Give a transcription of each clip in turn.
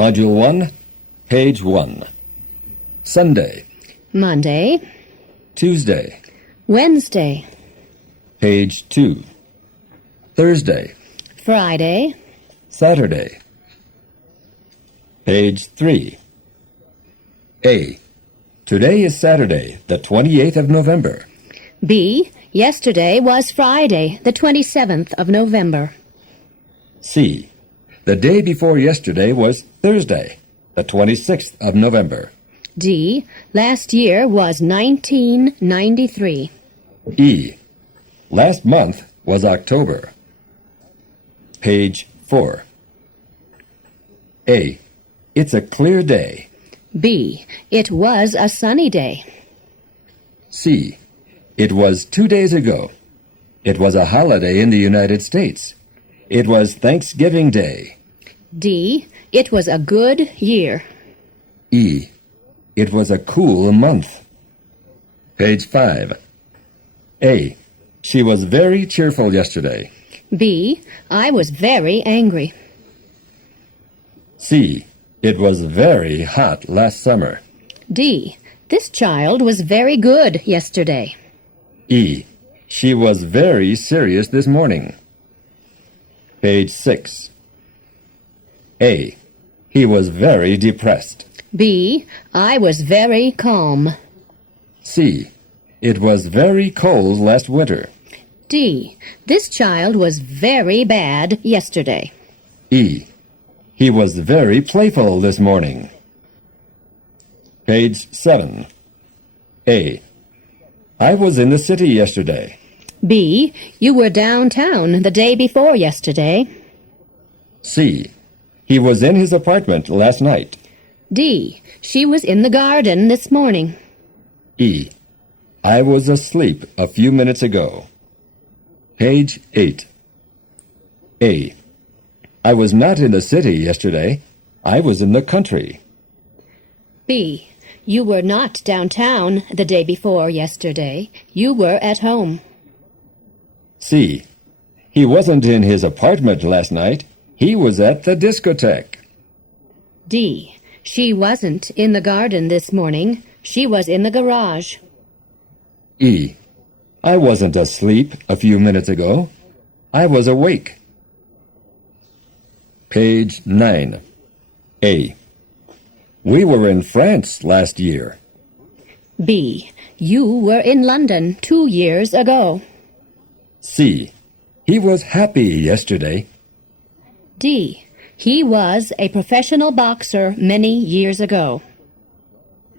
Module 1, page 1. Sunday, Monday, Tuesday, Wednesday, page 2. Thursday, Friday, Saturday, page 3. A. Today is Saturday, the 28th of November. B. Yesterday was Friday, the 27th of November. C. The day before yesterday was Thursday, the 26th of November. D. Last year was 1993. E. Last month was October. Page 4. A. It's a clear day. B. It was a sunny day. C. It was 2 days ago. It was a holiday in the United States. It was Thanksgiving Day. D. It was a good year. E. It was a cool month. Page 5. A. She was very cheerful yesterday. B. I was very angry. C. It was very hot last summer. D. This child was very good yesterday. E. She was very serious this morning. Page 6. A. He was very depressed. B. I was very calm. C. It was very cold last winter. D. This child was very bad yesterday. E. He was very playful this morning. Page 7. A. I was in the city yesterday. B. You were downtown the day before yesterday. C. He was in his apartment last night. D. She was in the garden this morning. E. I was asleep a few minutes ago. Page 8. A. I was not in the city yesterday. I was in the country. B. You were not downtown the day before yesterday. You were at home. C. He wasn't in his apartment last night. He was at the discotheque. D. She wasn't in the garden this morning. She was in the garage. E. I wasn't asleep a few minutes ago. I was awake. Page 9. A. We were in France last year. B. You were in London 2 years ago. C. He was happy yesterday. D. He was a professional boxer many years ago.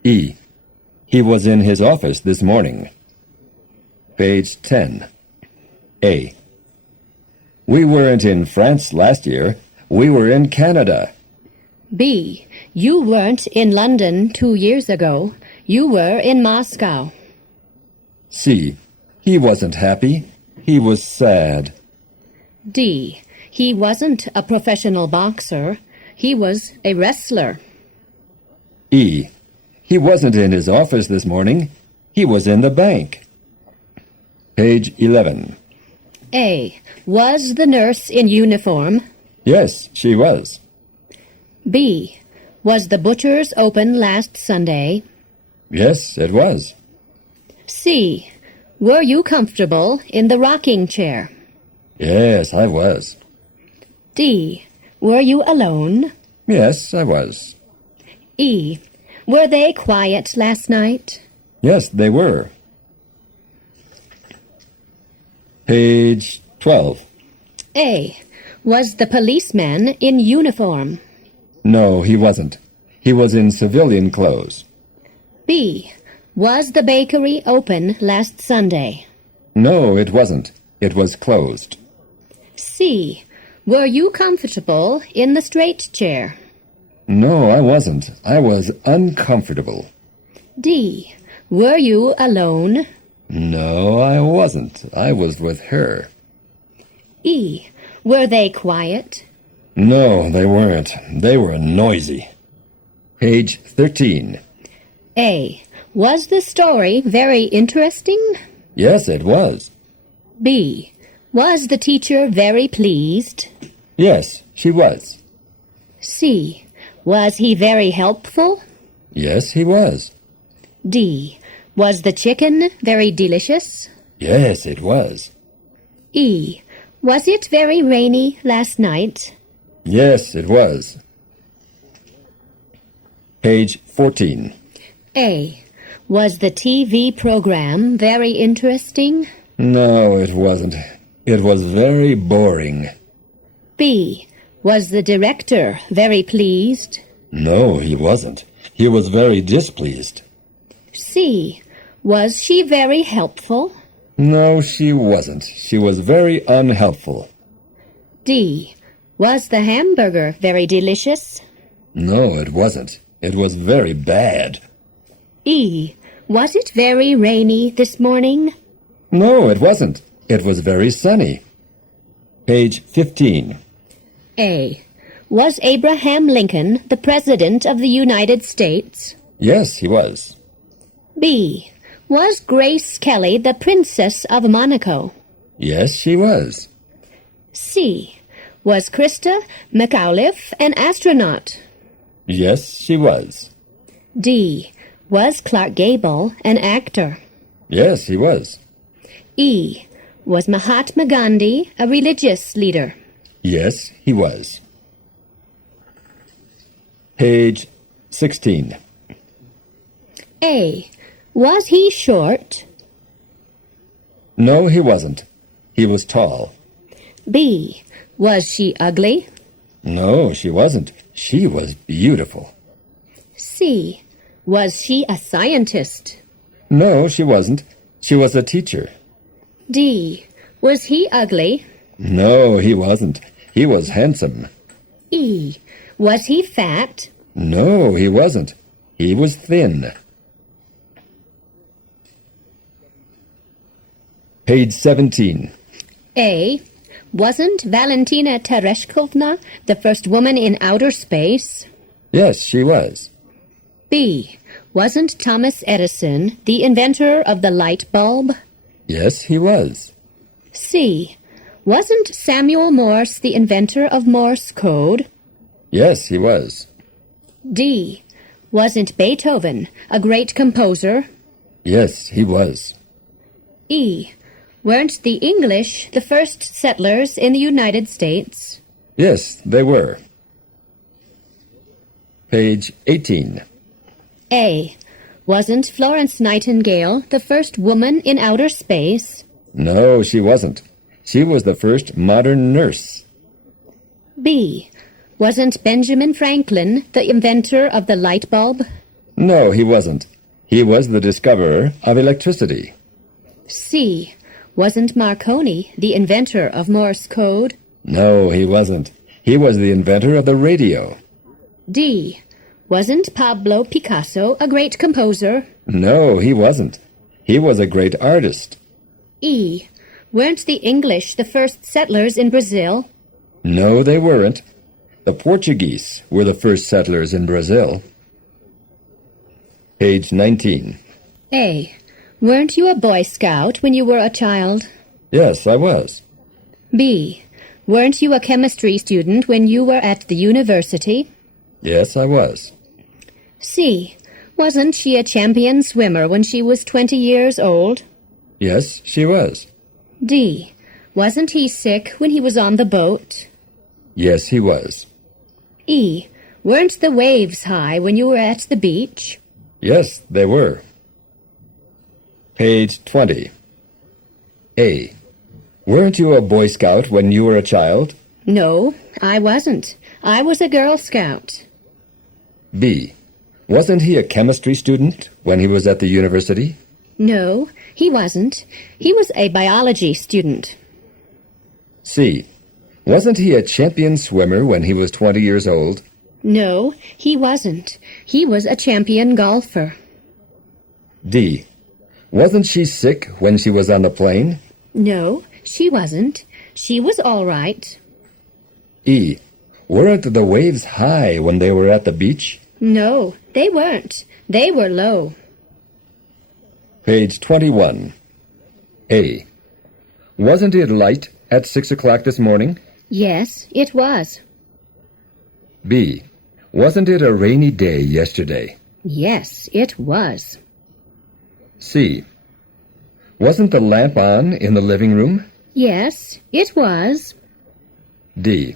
E. He was in his office this morning. Page 10. A. We weren't in France last year. We were in Canada. B. You weren't in London 2 years ago. You were in Moscow. C. He wasn't happy. He was sad. D. He wasn't a professional boxer. He was a wrestler. E. He wasn't in his office this morning. He was in the bank. Page 11. A. Was the nurse in uniform? Yes, she was. B. Was the butcher's open last Sunday? Yes, it was. C. Were you comfortable in the rocking chair? Yes, I was. D. Were you alone? Yes, I was. E. Were they quiet last night? Yes, they were. Page 12. A. Was the policeman in uniform? No, he wasn't. He was in civilian clothes. B. Was the bakery open last Sunday? No, it wasn't. It was closed. C. Were you comfortable in the straight chair? No, I wasn't. I was uncomfortable. D. Were you alone? No, I wasn't. I was with her. E. Were they quiet? No, they weren't. They were noisy. Page 13. A. Was the story very interesting? Yes, it was. B. Was the teacher very pleased? Yes, she was. C. Was he very helpful? Yes, he was. D. Was the chicken very delicious? Yes, it was. E. Was it very rainy last night? Yes, it was. Page 14. A. Was the TV program very interesting? No, it wasn't. It was very boring. B. Was the director very pleased? No, he wasn't. He was very displeased. C. Was she very helpful? No, she wasn't. She was very unhelpful. D. Was the hamburger very delicious? No, it wasn't. It was very bad. E. Was it very rainy this morning? No, it wasn't. It was very sunny. Page 15. A. Was Abraham Lincoln the President of the United States? Yes, he was. B. Was Grace Kelly the Princess of Monaco? Yes, she was. C. Was Krista McAuliffe an astronaut? Yes, she was. D. Was Clark Gable an actor? Yes, he was. E. Was Mahatma Gandhi a religious leader? Yes, he was. Page 16. A. Was he short? No, he wasn't. He was tall. B. Was she ugly? No, she wasn't. She was beautiful. C. Was she a scientist? No, she wasn't. She was a teacher. D. Was he ugly? No, he wasn't. He was handsome. E. Was he fat? No, he wasn't. He was thin. Page 17. A. Wasn't Valentina Tereshkovna the first woman in outer space? Yes, she was. B. Wasn't Thomas Edison the inventor of the light bulb? Yes, he was. C. Wasn't Samuel Morse the inventor of Morse code? Yes, he was. D. Wasn't Beethoven a great composer? Yes, he was. E. Weren't the English the first settlers in the United States? Yes, they were. Page 18. A. Wasn't Florence Nightingale the first woman in outer space? No, she wasn't. She was the first modern nurse. B. Wasn't Benjamin Franklin the inventor of the light bulb? No, he wasn't. He was the discoverer of electricity. C. Wasn't Marconi the inventor of Morse code? No, he wasn't. He was the inventor of the radio. D. Wasn't Pablo Picasso a great composer? No, he wasn't. He was a great artist. E. Weren't the English the first settlers in Brazil? No, they weren't. The Portuguese were the first settlers in Brazil. Page 19. A. Weren't you a Boy Scout when you were a child? Yes, I was. B. Weren't you a chemistry student when you were at the university? Yes, I was. C. Wasn't she a champion swimmer when she was 20 years old? Yes, she was. D. Wasn't he sick when he was on the boat? Yes, he was. E. Weren't the waves high when you were at the beach? Yes, they were. Page 20. A. Weren't you a Boy Scout when you were a child? No, I wasn't. I was a Girl Scout. B. Wasn't he a chemistry student when he was at the university? No, he wasn't. He was a biology student. C. Wasn't he a champion swimmer when he was 20 years old? No, he wasn't. He was a champion golfer. D. Wasn't she sick when she was on the plane? No, she wasn't. She was all right. E. Weren't the waves high when they were at the beach? No, they weren't. They were low. Page 21. A. Wasn't it light at 6 o'clock this morning? Yes, it was. B. Wasn't it a rainy day yesterday? Yes, it was. C. Wasn't the lamp on in the living room? Yes, it was. D.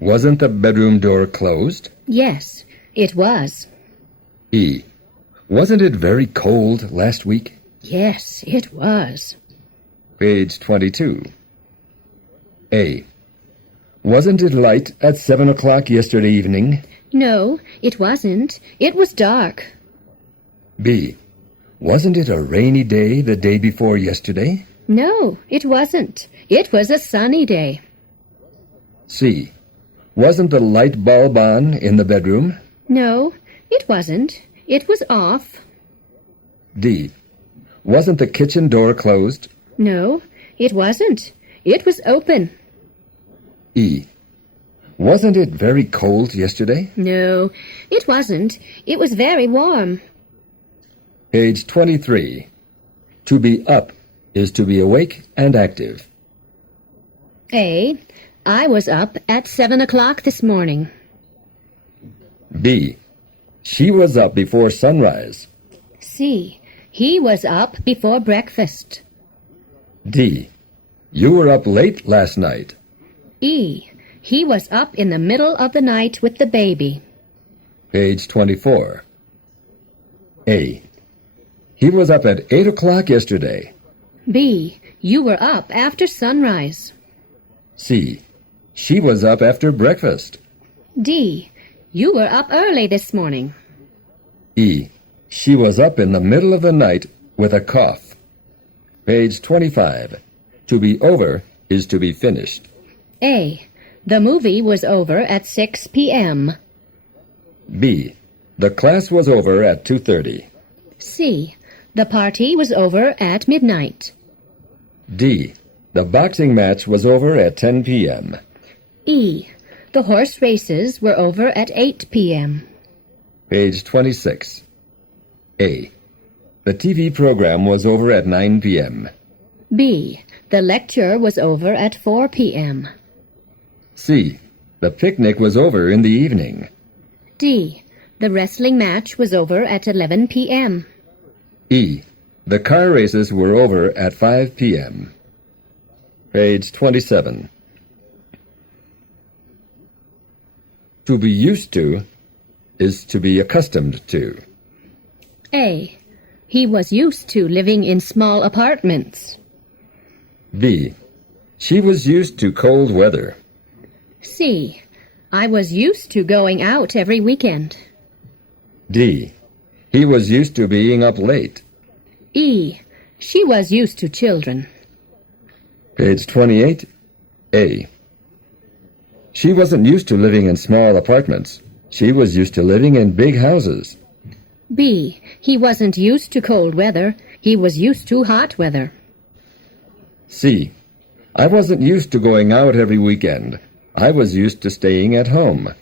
Wasn't the bedroom door closed? Yes, it was. E. Wasn't it very cold last week? Yes, it was. Page 22. A. Wasn't it light at 7 o'clock yesterday evening? No, it wasn't. It was dark. B. Wasn't it a rainy day the day before yesterday? No, it wasn't. It was a sunny day. C. Wasn't the light bulb on in the bedroom? No, it wasn't. It was off. D. Wasn't the kitchen door closed? No, it wasn't. It was open. E. Wasn't it very cold yesterday? No, it wasn't. It was very warm. Page 23. To be up is to be awake and active. A. I was up at 7 o'clock this morning. B. She was up before sunrise. C. He was up before breakfast. D. You were up late last night. E. He was up in the middle of the night with the baby. Page 24. A. He was up at 8 o'clock yesterday. B. You were up after sunrise. C. She was up after breakfast. D. You were up early this morning. E. She was up in the middle of the night with a cough. Page 25. To be over is to be finished. A. The movie was over at 6 p.m. B. The class was over at 2:30. C. The party was over at midnight. D. The boxing match was over at 10 p.m. E. The horse races were over at 8 p.m. Page 26. A. The TV program was over at 9 p.m. B. The lecture was over at 4 p.m. C. The picnic was over in the evening. D. The wrestling match was over at 11 p.m. E. The car races were over at 5 p.m. Page 27. To be used to is to be accustomed to. A. He was used to living in small apartments. B. She was used to cold weather. C. I was used to going out every weekend. D. He was used to being up late. E. She was used to children. Page 28. A. She wasn't used to living in small apartments. She was used to living in big houses. B. He wasn't used to cold weather. He was used to hot weather. C. I wasn't used to going out every weekend. I was used to staying at home.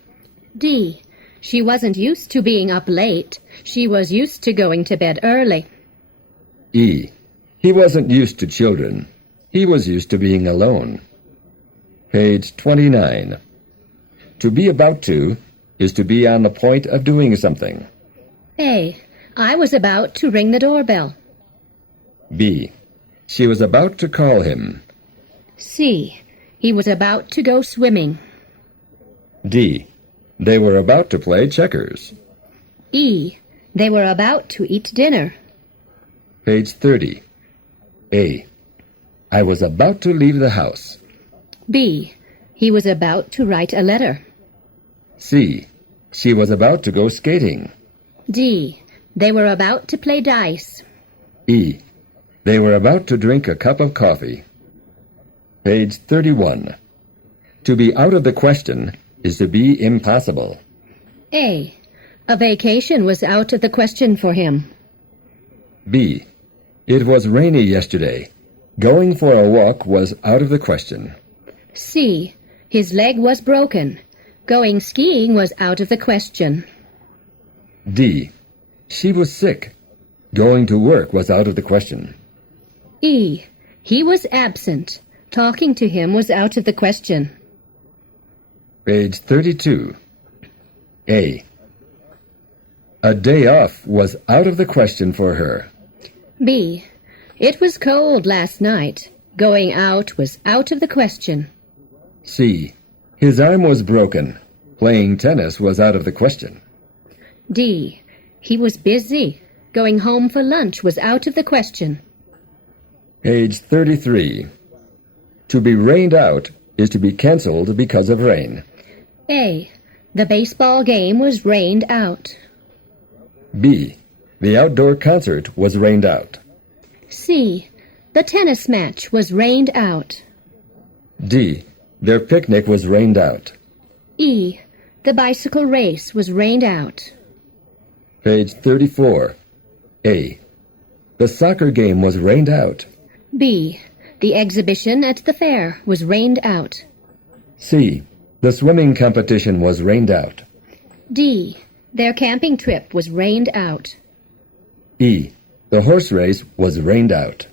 D. She wasn't used to being up late. She was used to going to bed early. E. He wasn't used to children. He was used to being alone. Page 29. To be about to is to be on the point of doing something. A. I was about to ring the doorbell. B. She was about to call him. C. He was about to go swimming. D. They were about to play checkers. E. They were about to eat dinner. Page 30. A. I was about to leave the house. B. He was about to write a letter. C. She was about to go skating. D. They were about to play dice. E. They were about to drink a cup of coffee. Page 31. To be out of the question is to be impossible. A. A vacation was out of the question for him. B. It was rainy yesterday. Going for a walk was out of the question. C. His leg was broken. Going skiing was out of the question. D. She was sick. Going to work was out of the question. E. He was absent. Talking to him was out of the question. Page 32. A. A day off was out of the question for her. B. It was cold last night. Going out was out of the question. C. His arm was broken. Playing tennis was out of the question. D. He was busy. Going home for lunch was out of the question. Page 33. To be rained out is to be cancelled because of rain. A. The baseball game was rained out. B. The outdoor concert was rained out. C. The tennis match was rained out. D. Their picnic was rained out. E. The bicycle race was rained out. Page 34. A. The soccer game was rained out. B. The exhibition at the fair was rained out. C. The swimming competition was rained out. D. Their camping trip was rained out. E. The horse race was rained out.